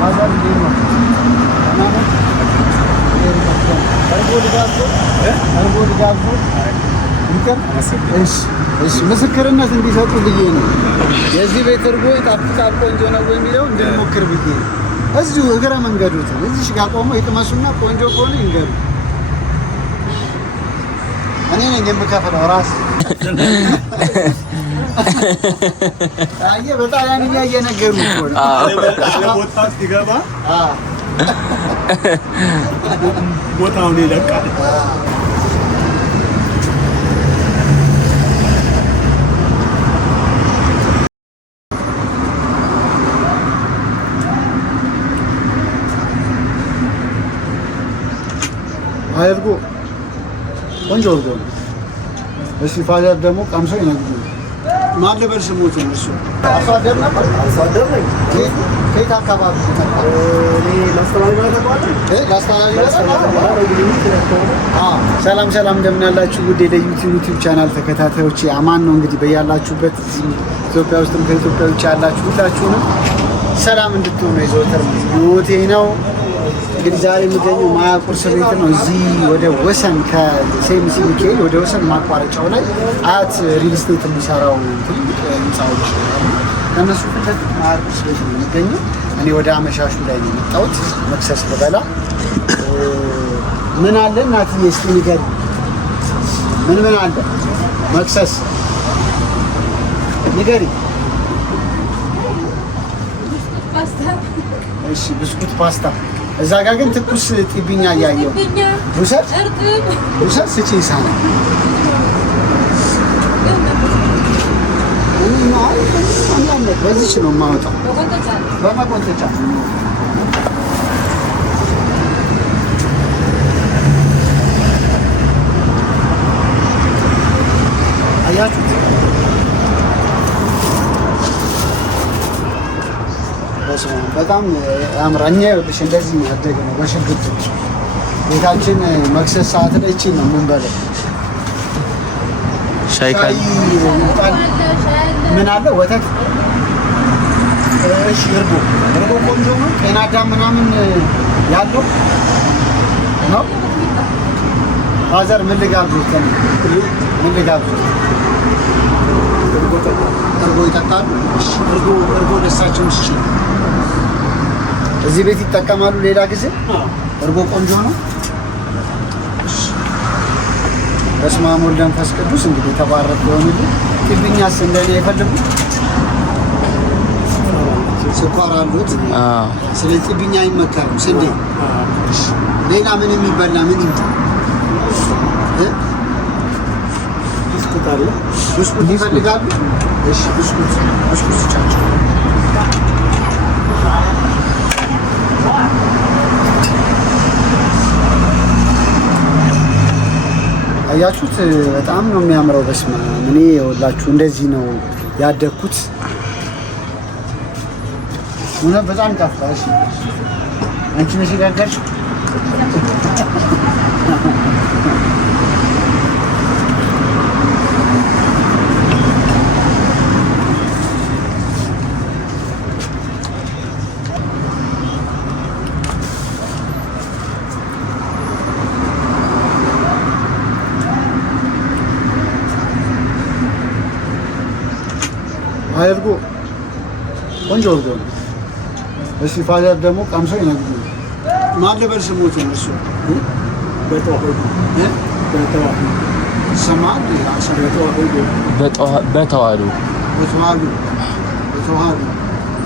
هذا الدين እሺ ምስክርነት እንዲሰጡ ብዬ ነው የዚህ ቤት እርጎ ይጣፍጣል ቆንጆ ነው የሚለው እንድንሞክር ብዬ እዚሁ እግረ መንገዱት እዚህ ጋር ቆሞ ይቅመሱና ቆንጆ ከሆነ ይንገሩ። እኔ ነኝ የምከፍለው ራስ አየ በጣሊያንኛ እየነገሩ እኮ ነው ለቦታው ሲገባ ቦታውን ይለቃል። አይርጎ ቆንጆ እርጎ ነው። እሺ ፋዘር ደግሞ ቀምሶ ይነግሩኝ። ማን ነበር ስሞቱ? እሱ አርሶ አደር ነበር። አርሶ አደር ነኝ። ከየት አካባቢ ነበር? እኔ ላስተላልፍ ሰላም ሰላም፣ እንደምን ያላችሁ ውድ የዩቲዩብ ቻናል ተከታታዮች፣ አማን ነው እንግዲህ በያላችሁበት ኢትዮጵያ ውስጥም ከኢትዮጵያ ውጭ ያላችሁ ሁላችሁንም ሰላም እንድትሆኑ የዘወትር ምኞቴ ነው። እንግዲህ ዛሬ የሚገኘው ማያ ቁርስ ቤት ነው። እዚህ ወደ ወሰን ከሴሚሲ ሚካኤል ወደ ወሰን ማቋረጫው ላይ አያት ሪል ስቴት የሚሰራው ትልቅ ህንፃዎች ከነሱ ፊት ለፊት ማያ ቁርስ ቤት ነው የሚገኘው። እኔ ወደ አመሻሹ ላይ ነው የመጣሁት መክሰስ ልበላ። ምን አለ እናትዬ እስኪ ንገሪ፣ ምን አለ መክሰስ ንገሪ። እሺ ብስኩት፣ ፓስታ እዛ ጋር ግን ትኩስ ጢብኛ እያየሁ ውሰድ ስጪኝ ሳህን በዚች ነው የማወጣው በመቆንጠጫ አያችሁት። በጣም ያምራል። እኛ ይኸውልሽ እንደዚህ ነው ያደግነው በሽግግር ቤታችን መክሰስ ሰዓት ላይ እቺን ነው የምንበለው። ሻይ ምን አለ ወተት፣ እሺ እርጎ ቆንጆ ነው። ጤና አዳም ምናምን ያለው ነው። ፋዘር ምን ልጋብዙት? እርጎ ይጠጣሉ። እርጎ ደሳቸው ሲችል እዚህ ቤት ይጠቀማሉ። ሌላ ጊዜ እርጎ ቆንጆ ነው። በስመ አብ ወወልድ ወመንፈስ ቅዱስ። እንግዲህ ተባረክ ይሆንልኝ። ጢብኛስ እንደኔ የፈልጉ ስኳር አሉት። ስለዚህ ጢብኛ አይመከርም። ስንዴ ሌላ ምን የሚበላ ምን ይምጣ? ብስኩት አለ። ብስኩት ይፈልጋሉ? እሺ ብስኩት ቻቸው አያችሁት? በጣም ነው የሚያምረው። በስመ አብ እኔ ይኸውላችሁ እንደዚህ ነው ያደግኩት። እውነት በጣም ጣፍጣሽ። አንቺ ነሽ ያጋጋልሽ? አይርጎ ቆንጆ እርጎ ነው። እሺ ፋዘር ደግሞ ቀምሶ ይነግሩኝ። ማን ነበር ስሞቱ? እሱ በተዋህዶ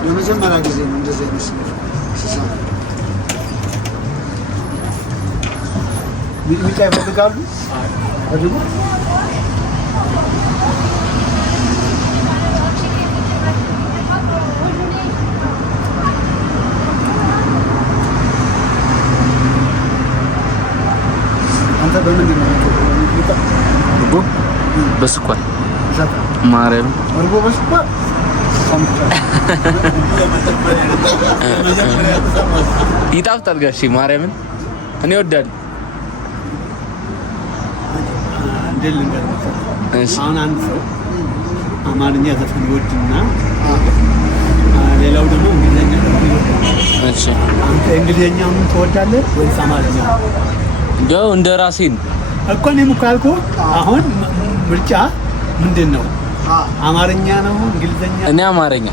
ለመጀመሪያ ጊዜ ነው እንደዚህ አይነት ሲሰማ። ሚጥሚጣ ይፈልጋሉ? አድርጉ። በምንድን ነው እርጎ በስኳር ማርያም እርጎ በስኳር ይጣፍጣል ጋሼ ማርያምን እኔ እወዳለሁ። አሁን አንድ ሰው አማርኛ ዘፈን ይወድና ሌላው ደግሞ እንግሊዝኛ ይወዳል። እሺ አንተ እንግሊዘኛውን ትወዳለህ ወይስ አማርኛ? ያው እንደ ራሴን እኮ እኔም እኮ ያልኩህ አሁን ምርጫ ምንድን ነው? አማርኛ ነው እንግሊዘኛ? እኔ አማርኛ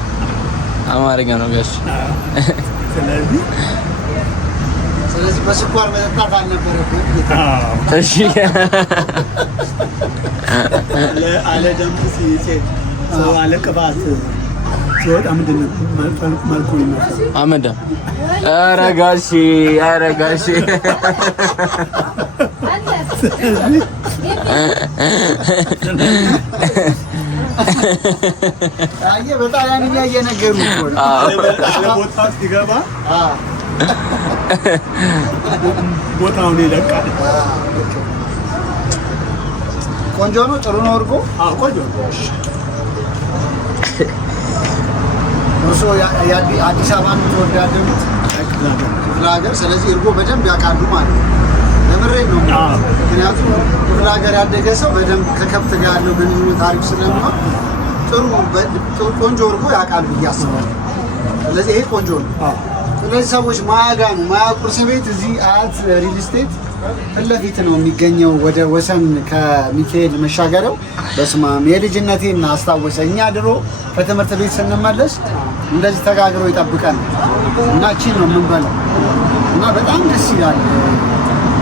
ነው ጋሽ። ስለዚህ በስኳር መጠጣት አልነበረብህም። እሺ አለ ደግሞ ሰው አለ ቅባት ሲወጣ ምንድን ነው መልኩ ይመስላል? አመዳም። ኧረ ጋሼ አየህ በጣሊያንኛ እየነገሩ እኮ ነው። ቦታ ሲገባ ቦታውን ይለቃል። ቆንጆ ነው፣ ጥሩ ነው። እርጎ ቆንጆ ነው። እርሶ አዲስ አበባ ነው የተወዳደሩት? ክፍለ ሀገር። ስለዚህ እርጎ በደንብ ያውቃሉ ማለት ነው። ለምሬን ነው። ምክንያቱም ክፍለ ሀገር ያደገ ሰው በደንብ ከከብት ጋር ያለው ግንኙነት አሪፍ ስለሚሆን ቆንጆ እርጎ ያውቃል ብዬ አስባለሁ። ስለዚህ ይሄ ቆንጆ ነው። ስለዚህ ሰዎች ማያጋ ነው ማያ ቁርስ ቤት እዚህ አያት ሪል ስቴት ፊት ለፊት ነው የሚገኘው። ወደ ወሰን ከሚካኤል መሻገሪያው በስማም የልጅነቴን አስታወሰ። እኛ ድሮ ከትምህርት ቤት ስንመለስ እንደዚህ ተጋግሮ ይጠብቀን እና እቺን ነው የምንበላው እና በጣም ደስ ይላል፣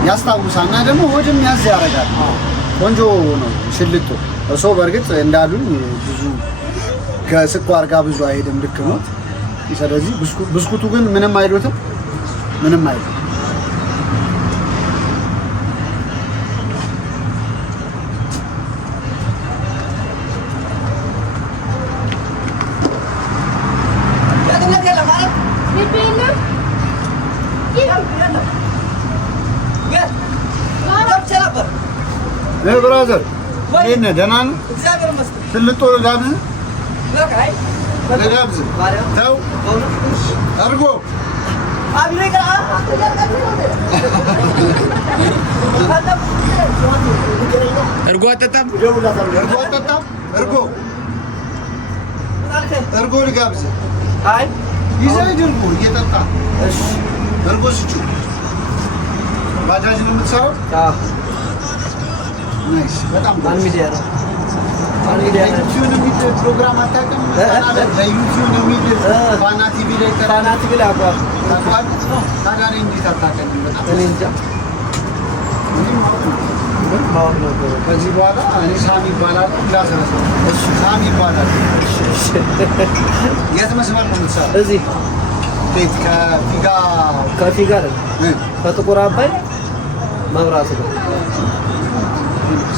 ያስታውሳል እና ደግሞ ሆድም ያዝ ያደርጋል። ቆንጆ ነው ሽልጦ። እሱ በእርግጥ እንዳሉኝ ብዙ ከስኳር ጋር ብዙ አይሄድም፣ ልክ ነው። ስለዚህ ብስኩቱ ግን ምንም አይሉትም፣ ምንም አይሉት። ብራዘር ይሄን ደህና ነው? ሽልጦ ልጋብዝህ? ልጋብዝህ? ተው እርጎ እርጎ አጠጣም? እርጎ ልጋብዝህ? ይዘህ ሂድ እርጎ እየጠጣ እርጎ ስጪው። ባጃጅ ነው የምትሰራው? በጣም ሚዲያ ነው። ዩቲዩብ የሚል ፕሮግራም አታውቅም? ለዩቲዩብ የሚል ፋና ቲቪ ላይ አቋል። ታዲያ እኔ እንዴት አታውቅም? እኔ እንጃ። ከዚህ በኋላ እኔ ሳሚ ይባላል። ሳሚ ይባላል። የት መስመር ነው የምትሰራው? እዚህ ቤት ከፊጋ ከጥቁር አባይ መብራቱ ነው።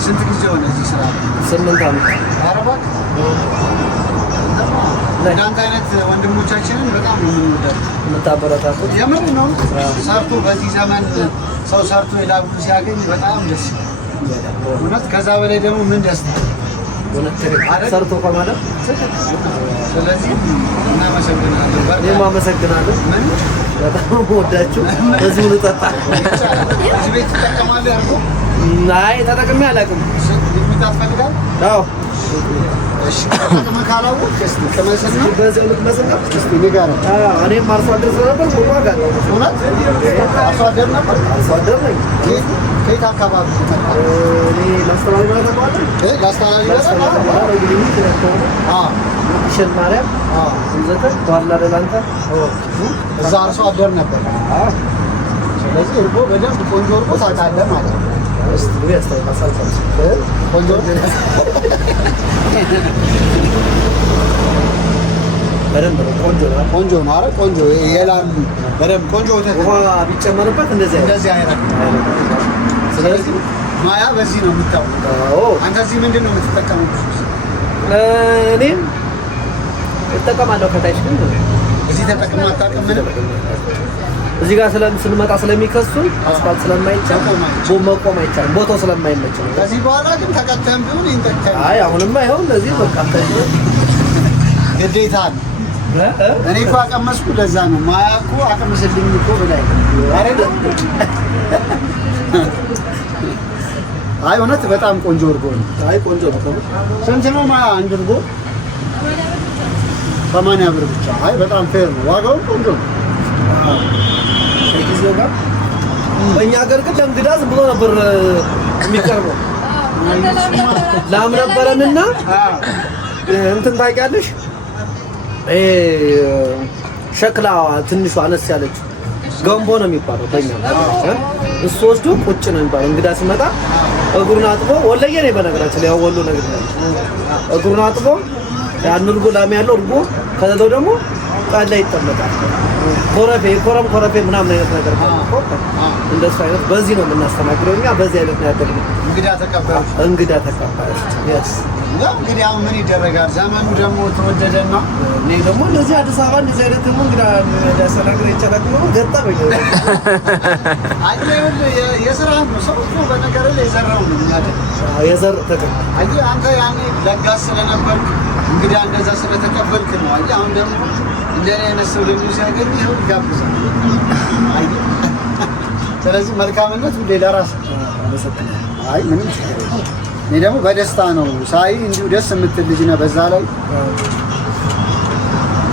ስንት ጊዜ ሆነ እዚህ ስራ? 8 ዓመት። አረባት እናንተ አይነት ወንድሞቻችንን በጣም ነው የምንወዳቸው፣ የምታበረታቱት። የምር ነው። ሰርቶ በዚህ ዘመን ሰው ሰርቶ የላቡን ሲያገኝ በጣም ደስ ይላል እውነት። ከዛ በላይ ደግሞ ምን ደስታ ሰርቶ ከማለት። ስለዚህ እናመሰግናለን። እኔም አመሰግናለሁ። በጣም ወዳችሁ። እዚሁ ልጠጣ። እዚህ ቤት ትጠቀማለህ? አርጎ አይ ተጠቅሜ አላውቅም። ታስፈልጋል? አዎ። እሺ ተጠቅመህ ካላወቅህ እስኪ ቅመስና በዚህ ልትመስልና እስኪ ንገረኝ። እኔም አርሶ አደር ስለነበር ዋጋ አለው። እውነት አርሶ አደር ነበር? አርሶ አደር ነኝ። ከየት አካባቢ? እኔ ላስተላልፍ ማለት ነው። ላስተላልፍ ሽን ማርያም እንዘተ ዋላ ደላንተ እዛ አርሶ አደር ነበር። ስለዚህ እርጎ በደንብ ቆንጆ እርጎ ታውቃለህ ማለት ነው። እስቲ ያስተላልፋል። ቆንጆ በደንብ ቆንጆ ነው። ቆንጆ ነው። ኧረ ቆንጆ የላም በደንብ ቆንጆ ወተት ውሃ ቢጨመርበት እንደዚህ አይነት። ስለዚህ ማያ በዚህ ነው የምታውቀው። አንተ እዚህ ምንድን ነው የምትጠቀመው? እኔም እጠቀማለሁ። ከታች ግን እዚህ ተጠቅመህ አታውቅም? ምንም እዚህ ጋር ስንመጣ ስለሚከሱን አስፋልት ስለማይቻል መቆም አይቻልም፣ ቦታው ስለማይመች ነው። ከዚህ በኋላ ግን ተቀተም ቢሆን ይንጠቀም። አይ አሁንማ ይኸው እንደዚህ በቃ ግዴታ ነው። እኔ እኮ አቀመስኩ፣ ለዛ ነው ማያ እኮ አቀመስልኝ እኮ ብላኝ አይደል? አይ እውነት በጣም ቆንጆ እርጎ ነው። አይ ቆንጆ ነው። ስንት ነው ማያ አንድ እርጎ? 80 ብር ብቻ። አይ በጣም ፌር ነው፣ ዋጋውም ቆንጆ ነው። ከሚዜው ጋር በእኛ ሀገር ግን ለእንግዳ ዝም ብሎ ነበር የሚቀርበው። ላም ነበረንና እንትን ታውቂያለሽ? ሸክላ ትንሿ አነስ ያለች ገንቦ ነው የሚባለው በእኛ እሱ ወስዶ ቁጭ ነው የሚባለው። እንግዳ ሲመጣ እግሩን አጥቦ ወለየ ነው በነገራችን ላይ ወሎ ነገር ነው። እግሩን አጥቦ ያን እርጎ ላም ያለው እርጎ ከዛው ደግሞ ቃል ይጠመቃል። ኮረፌ ምናምን አይነት ነገር ነው። እንደሱ አይነት በዚህ ነው የምናስተናግደው እኛ በዚህ አይነት ነው ያደረግነው። እንግዳ ተቀባዮች yes እንግዲህ አሁን ምን ይደረጋል? ዘመኑ ደግሞ ተወደደና እኔ ደግሞ እንደዚህ አዲስ አበባ እንደዚህ አይነት ደግሞ እንግዳ ሊያስተናግድ ይቻላል ነው ገጠመኝ። አይደል የስራ ነው ሰው እኮ በነገር ላይ የዘራው ነው የሚያደርግ የዘር ተቀበል አይ አንተ ያኔ ለጋስ ስለነበርክ እንግዳ እንደዛ ስለተቀበልክ ነው። አይ አሁን ደግሞ እንደኔ አይነት ሰው ደግሞ ሲያገኝ ይሁን ጋብዛል። አይ ስለዚህ መልካምነት ሁሌ ለራስ አይ ምንም ችግር የለም። እኔ ደግሞ በደስታ ነው ሳይ እንዲሁ ደስ የምትል ልጅ ነህ። በዛ ላይ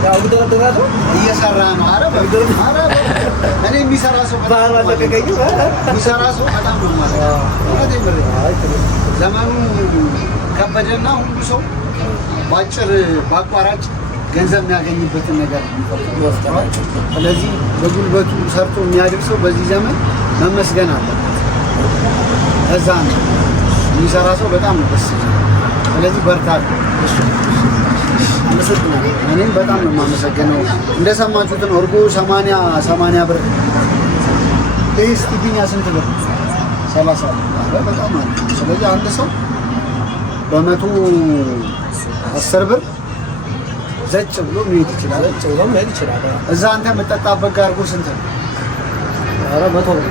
ያው ግደረደራዶ እየሰራ ነው። አረ እኔ የሚሰራ ሰው ባራ ለቀቀኝ የሚሰራ ሰው በጣም ነው ማለት ነው። ዘመኑ ከበደና ሁሉ ሰው ባጭር ባቋራጭ ገንዘብ የሚያገኝበትን ነገር ይወስዳል። ስለዚህ በጉልበቱ ሰርቶ የሚያድር ሰው በዚህ ዘመን መመስገን አለበት። እዛ ነው የሚሰራ ሰው በጣም ነው ደስ ይላል። ስለዚህ በርታ። እኔም በጣም ነው የማመሰግነው። እንደሰማችሁት ነው እርጎ 80 ብር ለስቲቢኛ ስንት ብር 30 ብር በጣም አለ። ስለዚህ አንድ ሰው በ110 ብር ዘጭ ብሎ መሄድ ይችላል። እዛ አንተ የምጠጣበት ጋር እርጎ ስንት ነው? ኧረ 100 ብር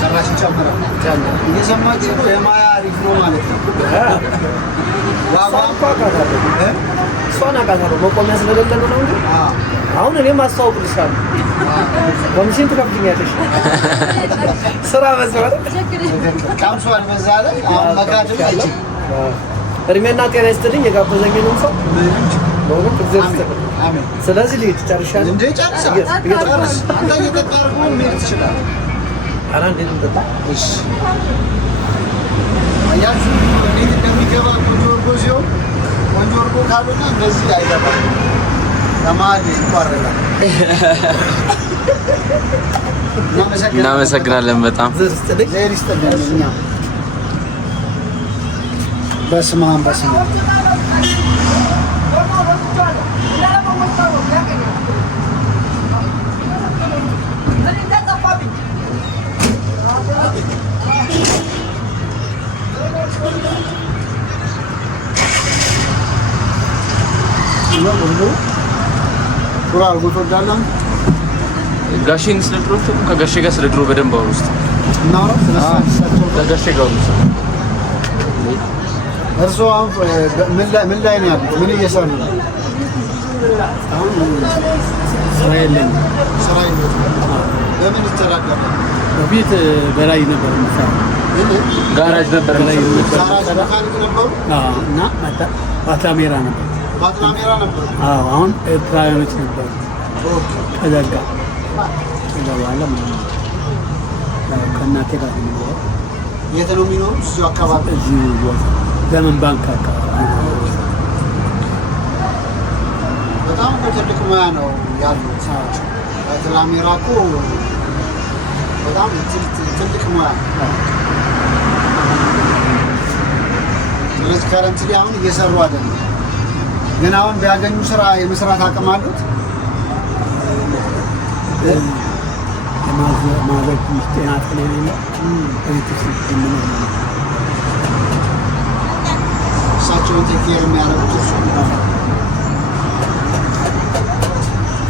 ጭራሽ ይጨምራል። እየሰማችሁ ነው። የማያ አሪፍ ነው ማለት ነው። እሷን አውቃታለሁ መቆሚያ ስለሌለ ነው እንጂ አሁን እኔም አስተዋውቅልሻለሁ። ኮሚሽን ትከፍልኛለሽ። ስራ መስራት ቀምሷል። በዛ ላይ አሁን መካድም አይችልም። እድሜና ጤና ይስጥልኝ የጋበዘኝንም ሰው በእውነት እግዚአብሔር ይስጥልኝ። አሜን። ስለዚህ ልሂድ ጨርሻለሁ። እንደ ጨርሰህ አንተ እየጠጣህ መሄድ ትችላለህ። አራ እንዴት እንጠጣ? እሺ አያችሁ እንዴት እንደሚገባ ቆንጆ እርጎ ሲሆን ቆንጆ እርጎ ካልሆነ እንደዚህ አይገባም። ከመሀል ይቋረጣል። እናመሰግናለን በጣም ዘር ይስጥልን። እኛ በስመ አብ ጋሼን ስለ ድሮ ከጋሼ ጋር ስለ ድሮ በደንብ አውሩ ውስጥ ከጋሼ ጋር ውስጥ እርስዎ አሁን ምን ላይ ነው ያሉት? ምን እየሰሩ ነው? ስራ የለኝም። ስራ የለኝም። በምን ይተዳደራሉ? በፊት በላይ ነበር የምሰራው። ጋራጅ ነበር የምሰራው። ጋራጅ መካኒክ ነበሩ እና ባትላሜራ ነበር። ባትላሜራ ነበር። አሁን ኤርትራውያኖች ነበሩ። ተዘጋ። ከዛ በኋላ ከእናቴ ጋር ነው የሚኖረው። የት ነው የሚኖሩት? እዚሁ አካባቢ እዚሁ ዘመን ባንክ አካባቢ። በጣም ትልቅ ሙያ ነው ያሉት። ባትላሜራ እኮ በጣም ትልቅ ሙያ ነው። ስለዚህ ከረንትሊ አሁን እየሰሩ አይደለም፣ ግን አሁን ቢያገኙ ስራ የመስራት አቅም አሉት። ማዘር ትንሽ ጤና ስለሌለ እሳቸውን ቴኬር የሚያደርጉት እሱ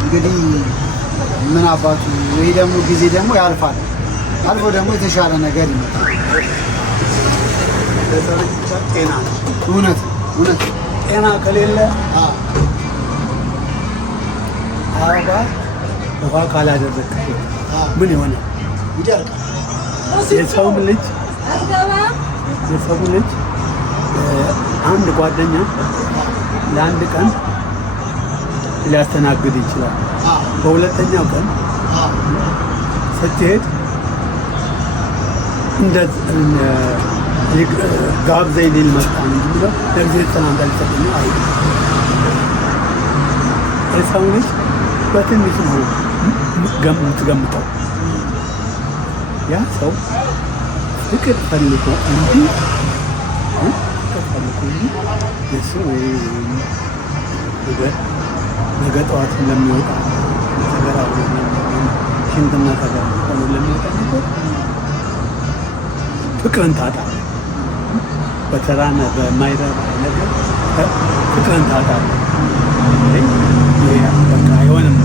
እንግዲህ ምን አባቱ ወይ ደግሞ ጊዜ ደግሞ ያልፋል። አልፎ ደግሞ የተሻለ ነገር ይመጣል። ጤና እውነት ጤና ከሌለ አበባ ውሃ ካላደረግክ ምን ይሆናል? ይደርቃል። የሰውም ልጅ አንድ ጓደኛ ለአንድ ቀን ሊያስተናግድ ይችላል። በሁለተኛው ቀን ስትሄድ እንደ ጋብዘኝ ሊል መጣ እንጂ ብለው ለጊዜ ሰላምታ ሊሰጥኝ አይ የሰው ልጅ በትንሽ ነው የምትገምተው። ያ ሰው ፍቅር ፈልጎ እንጂ የሱ ነገ ጠዋት ለሚወጣ ተገራ ሽንትና ተገራ ለሚወጣ ነገር ፍቅርን ታጣለህ። በተራነ በማይረባ ነገር ፍቅርን ታጣለህ። በቃ አይሆንም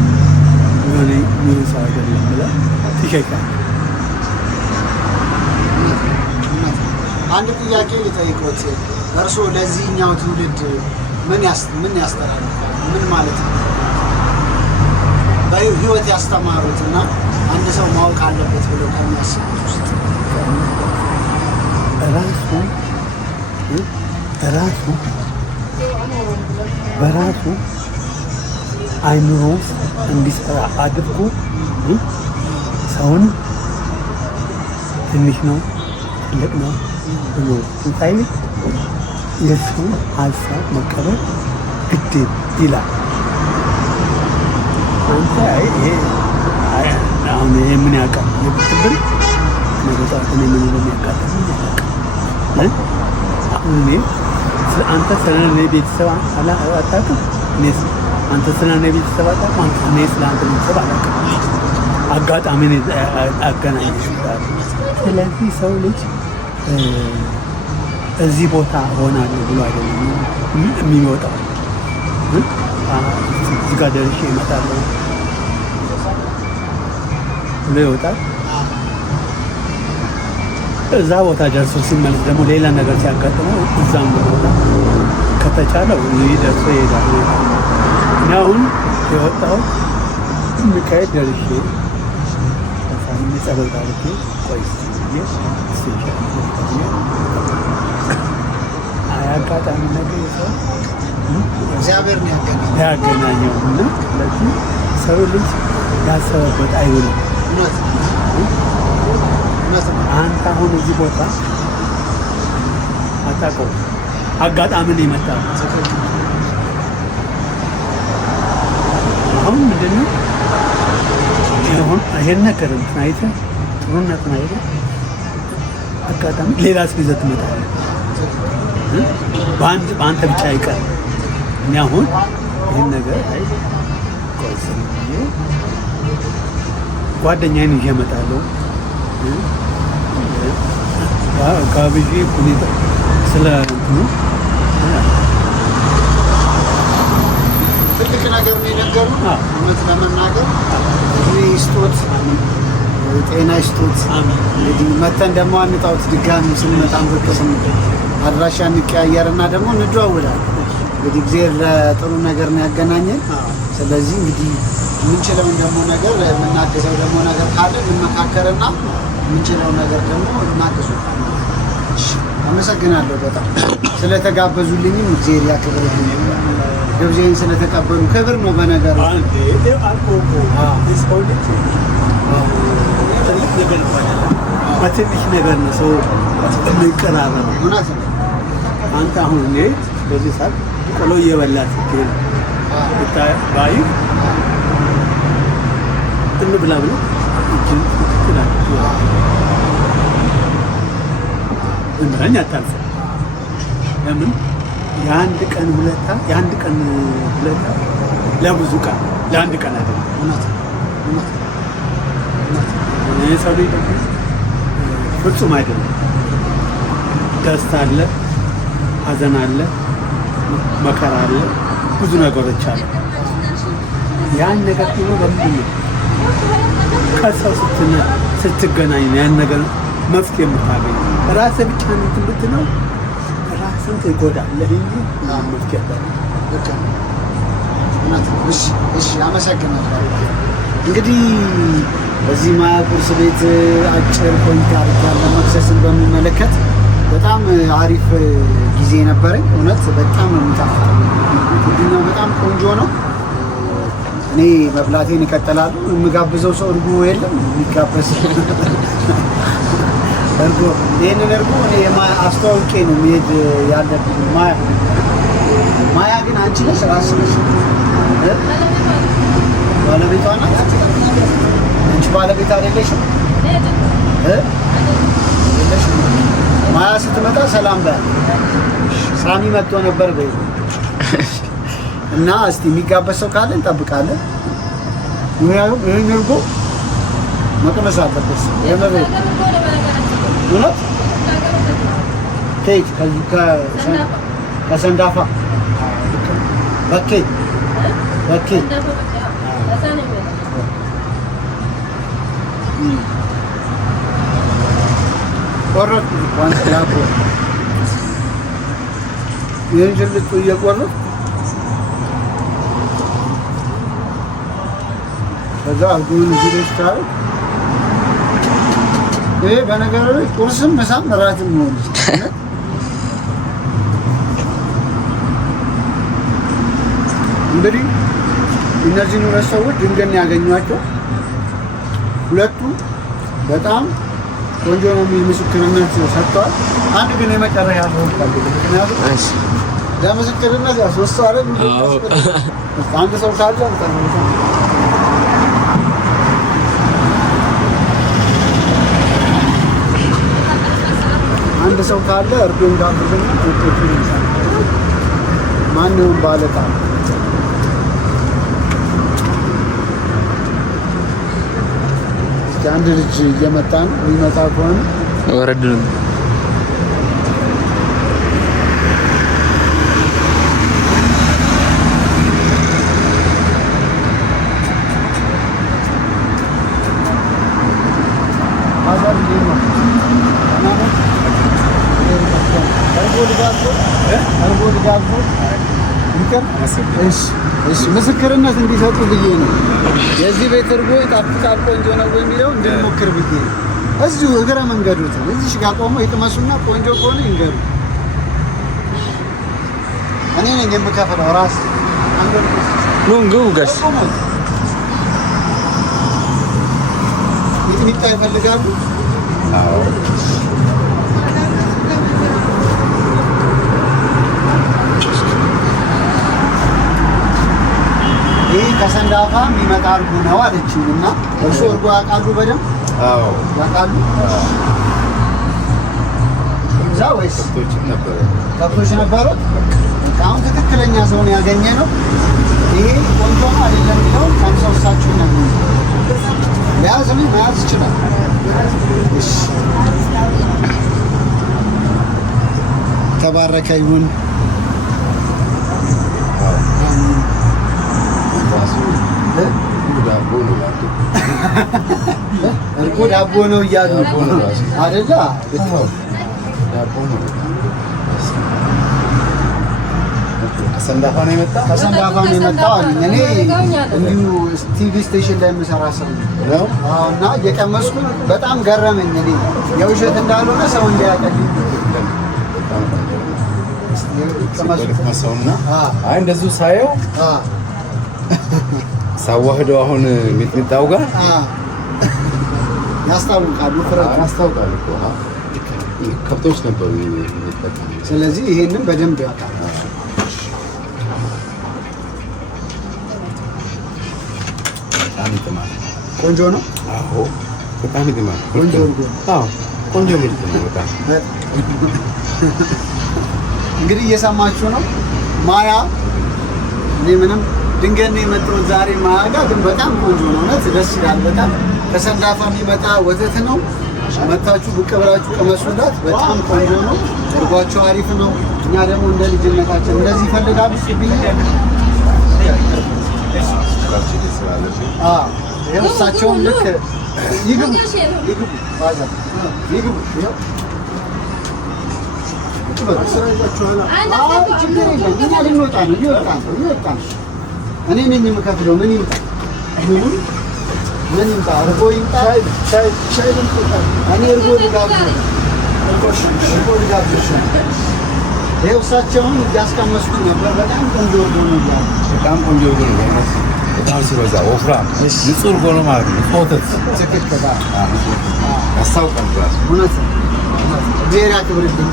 የሆነ የሚሆን ሰው አይደለም ብለህ ትሸሻለህ። አንድ ጥያቄ ልጠይቅዎት። እርስዎ ለዚህኛው ትውልድ ምን ያስተላልፋል? ምን ማለት ነው በህይወት ያስተማሩት እና አንድ ሰው ማወቅ አለበት ብለው ከሚያስቡት ውስጥ በራሱ አይምሮ እንዲሰራ አድርጎ ሰውን ትንሽ ነው ትልቅ ነው ብሎ ሳይል የእሱን ሀሳብ መቀበል ግድ ይላል። አንተ አሁን ይሄ ምን ያውቃል የብትብል ነገጣት ምን እንደሚያቃጥል ያውቃል። አሁን እኔ አንተ ስለኔ ቤተሰብ አታውቅም፣ እኔስ አንተ ስለኔ ቤተሰብ አታውቅም፣ እኔ ስለ አንተ ቤተሰብ አላውቅም። አጋጣሚ አገናኝ ይችላል። ስለዚህ ሰው ልጅ እዚህ ቦታ ሆናለሁ ብሎ አይደለም የሚወጣው። እዚህ ጋር ደርሼ እመጣለሁ ብሎ ይወጣል። እዛ ቦታ ደርሶ ሲመለስ ደግሞ ሌላ ነገር ሲያጋጥመው እዛም ቦታ ከተቻለው ደርሶ ይሄዳል። እኔ አሁን የወጣሁት ሚካኤል ደርሼ ሳምንት ጸበል ታሪኬ ቆይስ አያጋጣሚ ነገር ሰው እግዚአብሔር ነው ያገናኘው እና ስለዚህ ሰው ልጅ ያሰበበት አይውልም። አንተ አሁን እዚህ ቦታ አታውቀውም፣ አጋጣሚ ነው የመጣው። አሁን ምንድን ነው ይሄን ነገር እንትን አይተህ ጥሩነትን አይተህ አጋጣሚ ሌላ ሰው ይዘህ ትመጣለህ። በአንተ ብቻ አይቀርም። እኔ አሁን ይህን ነገር ጓደኛዬን ይዤ እመጣለሁ። ጋብዤ ሁኔታ ስለ እንትኑ ትልቅ ነገር ነው የነገሩን። እውነት ለመናገር ስጦት ጤና ይስጡት። እንግዲህ መተን ደግሞ አንጣውት ድጋሚ ስንመጣም ብቅ ስንል አድራሻ እንቀያየርና ደግሞ እንደዋወላለን። እንግዲህ እግዚአብሔር ለጥሩ ነገር ነው ያገናኘን። ስለዚህ እንግዲህ የምንችለውን ደግሞ ነገር የምናገዘው ደግሞ ነገር ካለ እንመካከርና የምንችለው ነገር ደግሞ እናግዙታለን። አመሰግናለሁ በጣም ስለተጋበዙልኝም እግዚአብሔር ያክብርልኝ። ግብዣዬን ስለተቀበሉ ክብር ነው በነገሩ በትንሽ ነገር ነው ሰው የሚቀራረበው። እውነት ነው። አንተ አሁን እኔ በዚህ ሰዓት ቆሎ እየበላ ስትሄድ ባይ እንብላ ብለህ እጅን ትላለህ። እንደኛ አታልፍም። ለምን የአንድ ቀን ውለታ ለብዙ ቀን ለአንድ ቀን አይደለም። እውነት ሰው ልጅ ደግሞ ፍጹም አይደለም። ደስታ አለ፣ ሐዘን አለ፣ መከራ አለ፣ ብዙ ነገሮች አሉ። ያን ነገር ደግሞ በምንድን ነው ከሰው ስትገናኝ ነው ያን ነገር መፍትሄ የምታገኝ። ራስህ ብቻ እንትን ብትለው ራስን ትጎዳለህ እንጂ መፍትሄ አታገኝም። እሺ አመሰግናለሁ። እንግዲህ በዚህ ማያ ቁርስ ቤት አጭር ቆይታ አድርጌያለሁ። መክሰስን በሚመለከት በጣም አሪፍ ጊዜ ነበረኝ። እውነት በጣም ነው የሚጣፍጠው። ቡድናው በጣም ቆንጆ ነው። እኔ መብላቴን እቀጥላለሁ። የምጋብዘው ሰው እርጎ የለም የሚጋበዝ እርጎ። ይህንን እርጎ እኔ አስተዋውቄ ነው መሄድ ያለብኝ። ማያ ግን አንቺ ነሽ ራስሽ ነሽ ባለቤቷ ናት። አንቺ ባለቤት አይደለሽም የለሽም። ማያ ስትመጣ ሰላም በል። ሳሚ መጥቶ ነበር በይ እና እስቲ የሚጋበዝ ሰው ካለ እንጠብቃለን። ይህን እርጎ መቅመስ አለበት። የመቤት እውነት ኬክ ከሰንዳፋ በኬ ቆረጥ ዋንስ ዳቦ ይህን ጅልጡ እየቆረጥ ከዛ አልጉን ጅልስ ታል ይሄ በነገር ላይ ቁርስም ምሳም እራትም ሆነ እንግዲህ እነዚህን ሁለት ሰዎች ድንገት ያገኟቸው ሁለቱ በጣም ቆንጆ ነው የሚል ምስክርነት ሰጥተዋል። አንድ ግን የመጨረሻ ነው ምክንያቱም ለምስክርነት ያስወሰዋል። አንድ ሰው ካለ አንድ ሰው ካለ እርጎ እንዳብዘኝ ወጥቶ ይችላል። ማንንም ባለታ አንድ ልጅ እየመጣ ነው። የሚመጣ ከሆነ ወረድ ነው። ምስክርነት እንዲሰጡ ብዬ ነው። የዚህ ቤት እርጎ ይጣፍጣል ቆንጆ ነው የሚለው እንድንሞክር ብዬ ነው። እዚሁ እግረ መንገዱት እዚህ ጋር ቆመው ይቅመሱና ቆንጆ ከሆነ ይንገሩ። እኔ ነኝ የምከፍለው ራስ ኑንጉ ጋሽ ሚጥሚጣ ይፈልጋሉ። አዎ ይህ ከሰንዳፋ የሚመጣ እርጎ ነው አለችኝ እና እርሱ እርጎ ያውቃሉ በደንብ? አዎ ያውቃሉ። እዛ ወይስ ከብቶች ነበሩት? አሁን ትክክለኛ ሰውን ያገኘ ነው። ይሄ ቆንጆ ነው አይደለም የሚለው ቀምሰው እሳቸው ነው መያዝ ይችላል። ተባረከ ይሁን። እርጎ ዳቦ ነው እያሉ አይደለ? ከሰንዳፋ ነው የመጣው። ከሰንዳፋ ነው የመጣው አለኝ። እኔ እንዲሁ ቲቪ ስቴሽን ላይ የምሰራ ሰው ነው እና እየቀመስኩ በጣም ገረመኝ። እኔ የውሸት እንዳልሆነ ሰው እንዲያቀልኝ ቀመስኩና አይ እንደዚሁ ሳየው ሳዋህደው አሁን ሚጥሚጣው ጋር ያስታውቃሉ። ፍረቱ ያስታውቃሉ እኮ ከብቶች ነበሩ የሚጠቀሙ። ስለዚህ ይሄንን በደንብ ያውቃል። በጣም ይጥማል። ቆንጆ ነው። አዎ በጣም ይጥማል። ቆንጆ አዎ ቆንጆ ምርት ነው በጣም። እንግዲህ እየሰማችሁ ነው። ማያ እኔ ምንም ድንገት ነው የመጣሁት ዛሬ ማያ ጋር፣ ግን በጣም ቆንጆ ነው። እውነት ደስ ይላል። በጣም ከሰንዳፋ የሚመጣ ወተት ነው። መታችሁ ብቅ ብላችሁ ቀመሱላት። በጣም ቆንጆ ነው። እርጓቸው አሪፍ ነው። እኛ ደግሞ እንደ ልጅነታችን እንደዚህ ይፈልጋሉ ሲብኝ እሳቸውን ልክ ይግቡ ችግር የለም። እኛ ልንወጣ ነው። እየወጣ ነው። እኔ ነኝ የምከፍለው። ምን ይምጣ? ምን ይምጣ? እርጎ ይምጣ? ሻይ ልምጣ? እኔ እርጎ ልጋብዝ። ይኸው እሳቸውን እያስቀመስኩ ነበር። በጣም ቆንጆ እርጎ ነው እያሉ በጣም ቆንጆ እርጎ ነው። በጣም ሲበዛ ወፍራም ንጹህ ሆኖ ማለት ነው። ወተት ትክክል ያስታውቃል ራሱ። እውነት ነው። እግዚአብሔር ያክብርልኝ።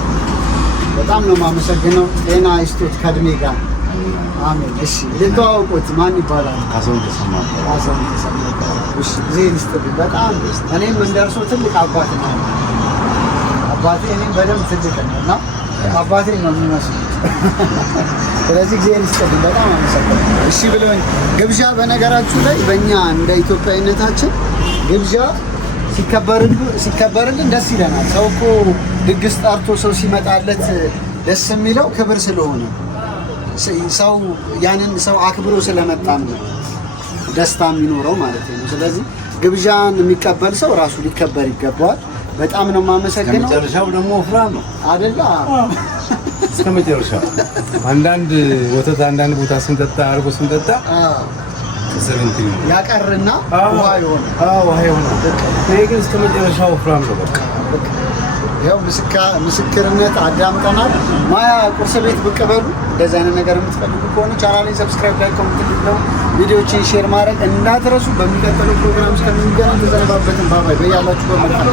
በጣም ነው የማመሰግነው። ጤና ይስጦት ከእድሜ ጋር አሜን። እሺ ልተዋወቁት ማን ይባላል? ካሳሁን ተሰማ። ካሳሁን ተሰማ። እሺ እግዚአብሔር ይስጥልኝ። በጣም እኔም እንደርሶ ትልቅ አባት ነው። አባቴ እኔም በደንብ ትልቅ ነው እና አባቴ ነው የሚመስሉት። ስለዚህ እግዚአብሔር ይስጥልኝ። በጣም አመሰግናለሁ። እሺ ብለውኝ ግብዣ በነገራችሁ ላይ በእኛ እንደ ኢትዮጵያዊነታችን ግብዣ ሲከበርልን ደስ ይለናል። ሰው እኮ ድግስ ጠርቶ ሰው ሲመጣለት ደስ የሚለው ክብር ስለሆነ ሰው ያንን ሰው አክብሮ ስለመጣም ነው ደስታ የሚኖረው ማለት ነው። ስለዚህ ግብዣን የሚቀበል ሰው ራሱ ሊከበር ይገባዋል። በጣም ነው የማመሰግነው። መጨረሻው ደግሞ ወፍራም ነው አይደለ? እስከ መጨረሻው። አንዳንድ ወተት አንዳንድ ቦታ ስንጠጣ አርጎ ስንጠጣ ሰለንቲን ያቀርና ውሃ ይሆናል። ውሃ ይሆናል። ይሄ ግን እስከ መጨረሻው ወፍራም ነው። በቃ ያው ምስክርነት አዳምጠናል። ማያ ቁርስ ቤት ብቅ በሉ። እንደዚህ አይነት ነገር የምትፈልጉ ከሆነ ቻናሌን ሰብስክራይብ፣ ላይክ፣ ኮሜንት ነው ቪዲዮዎችን ሼር ማድረግ እንዳትረሱ። በሚቀጥለው ፕሮግራም እስከምንገናኝ ተዘነባበትን። ባባይ በያላችሁ በመልካም